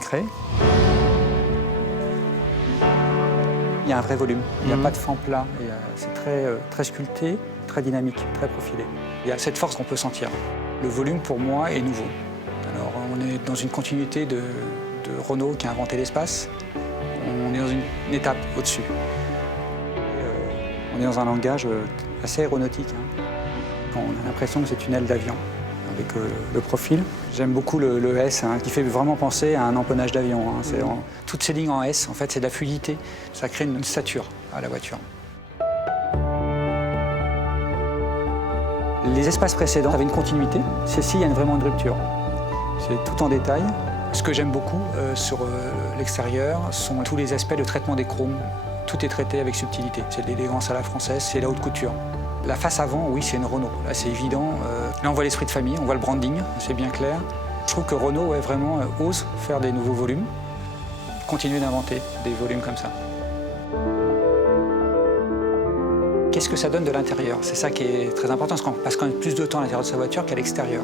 Créé. Il y a un vrai volume, il n'y a pas de fend plat, c'est très sculpté, très dynamique, très profilé. Il y a cette force qu'on peut sentir. Le volume pour moi est nouveau. Alors on est dans une continuité de Renault qui a inventé l'espace, on est dans une étape au-dessus. On est dans un langage assez aéronautique. On a l'impression que c'est une aile d'avion avec le profil. J'aime beaucoup le S qui fait vraiment penser à un empennage d'avion. Toutes ces lignes en S, en fait, c'est de la fluidité. Ça crée une stature à la voiture. Les espaces précédents avaient une continuité. Celle-ci, il y a vraiment une rupture. C'est tout en détail. Ce que j'aime beaucoup sur l'extérieur sont tous les aspects de traitement des chromes. Tout est traité avec subtilité. C'est de l'élégance à la française, c'est la haute couture. La face avant, oui, c'est une Renault. Là, c'est évident. Là, on voit l'esprit de famille, on voit le branding, c'est bien clair. Je trouve que Renault vraiment ose faire des nouveaux volumes, continuer d'inventer des volumes comme ça. Qu'est-ce que ça donne de l'intérieur? C'est ça qui est très important, parce qu'on passe quand même plus de temps à l'intérieur de sa voiture qu'à l'extérieur.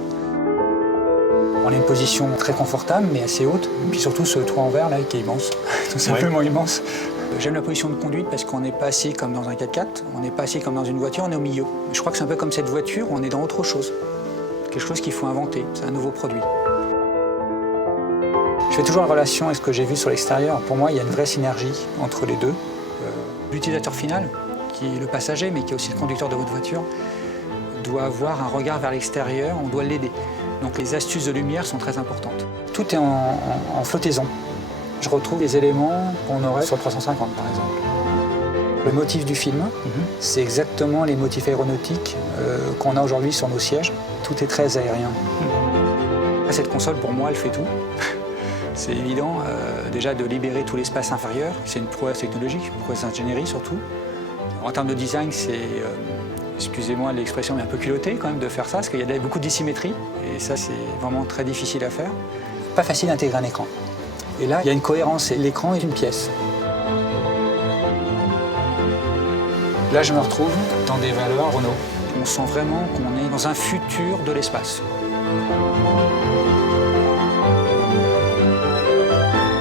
On a une position très confortable, mais assez haute. Et puis surtout, ce toit en verre, là, qui est immense, tout simplement immense. J'aime la position de conduite parce qu'on n'est pas assis comme dans un 4x4, on n'est pas assis comme dans une voiture, on est au milieu. Je crois que c'est un peu comme cette voiture, on est dans autre chose. Quelque chose qu'il faut inventer, c'est un nouveau produit. Je fais toujours la relation avec ce que j'ai vu sur l'extérieur. Pour moi, il y a une vraie synergie entre les deux. L'utilisateur final, qui est le passager, mais qui est aussi le conducteur de votre voiture, doit avoir un regard vers l'extérieur, on doit l'aider. Donc les astuces de lumière sont très importantes. Tout est en flottaison. Je retrouve les éléments qu'on aurait sur le 350, par exemple. Le motif du film, c'est exactement les motifs aéronautiques qu'on a aujourd'hui sur nos sièges. Tout est très aérien. Cette console, pour moi, elle fait tout. C'est évident, déjà, de libérer tout l'espace inférieur. C'est une prouesse technologique, une prouesse d'ingénierie, surtout. En termes de design, c'est, excusez-moi l'expression, mais un peu culotté, quand même, de faire ça, parce qu'il y a beaucoup de dissymétrie. Et ça, c'est vraiment très difficile à faire. Pas facile d'intégrer un écran. Et là, il y a une cohérence, l'écran est une pièce. Là, je me retrouve dans des valeurs Renault. On sent vraiment qu'on est dans un futur de l'espace.